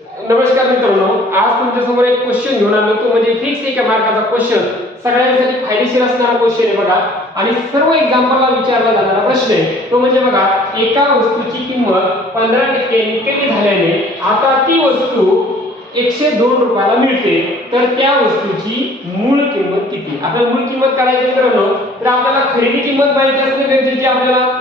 नमस्कार मित्रांनो, आज तुमच्यासमोर एक क्वेश्चन घेऊन आलो तो म्हणजे फिक्स 1 मार्काचा क्वेश्चन, सगळ्यांसाठी फायदेशीर असणारा क्वेश्चन आहे बघा. आणि सर्व एक्झाम्पलला विचारला जाणारा प्रश्न आहे तो म्हणजे बघा, एका वस्तूची किंमत 15% कमी झाल्याने आता ती वस्तू 102 रुपयाला मिळते, तर त्या वस्तूची मूळ किंमत किती. आपल्याला मूळ किंमत काढायची मित्रांनो, तर आपल्याला खरेदी किंमत माहिती असणे गरजेची. आपल्याला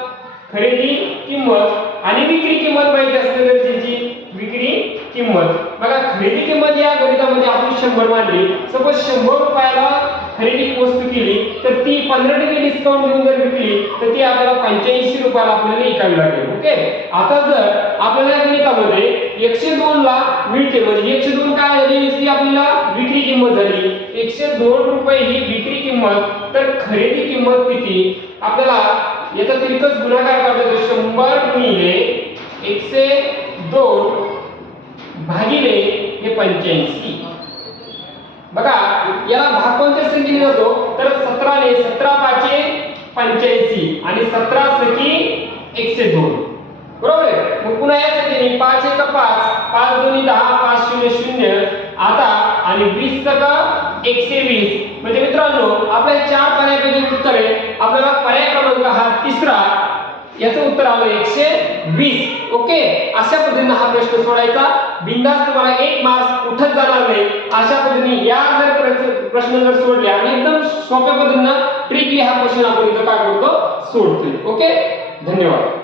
खरेदी किंमत आणि विक्री किंमत माहिती असणे गरजेची. विक्री किंमत बघा, खरेदी किंमत या गणितामध्ये आपण 100 मानली. सपोज 100 रुपयाला खरेदी वस्तू केली तर ती 15% डिस्काउंट देऊन जर विकली तर ती आपल्याला 85 रुपयाला आपल्याला विकावी लागेल. ओके, आता जर आपल्याला या गणितामध्ये 102 ला मिळते म्हणजे 102 काय झाली, ती आपल्याला विक्री किंमत झाली. 102 रुपये ही विक्री किंमत, तर खरेदी किंमत किती. आपल्याला याचा तिरकस गुणाकार करता येतो. 100 गुणिले 102 भागिले हे 85. बघा, याला भाग कोणत्या संख्येने जातो, तर 17 ने. 17 पाचे 85 आणि 17 सकी 102. बरोबर आहे. मग पुन्हा या संख्येने 5 1 5, 5 2 10, 5 0 0 आता आणि 20 सका 120. म्हणजे मित्रांनो, आपल्या 4 पर्यायापैकी उत्तर आहे. आपल्याला पर्याय क्रमांक हा तिसरा, याचं उत्तर आलं 120. ओके, अशा पद्धतीने हा प्रश्न सोडायचा. बिनधास्त तुम्हाला 1 मार्क्स उठत जाणार नाही. अशा पद्धतीने या जर प्रश्न जर सोडले आणि एकदम सोप्या पद्धतीने ट्रिकली हा क्वेश्चन आपण इथं काय करतो, सोडतोय. ओके, धन्यवाद.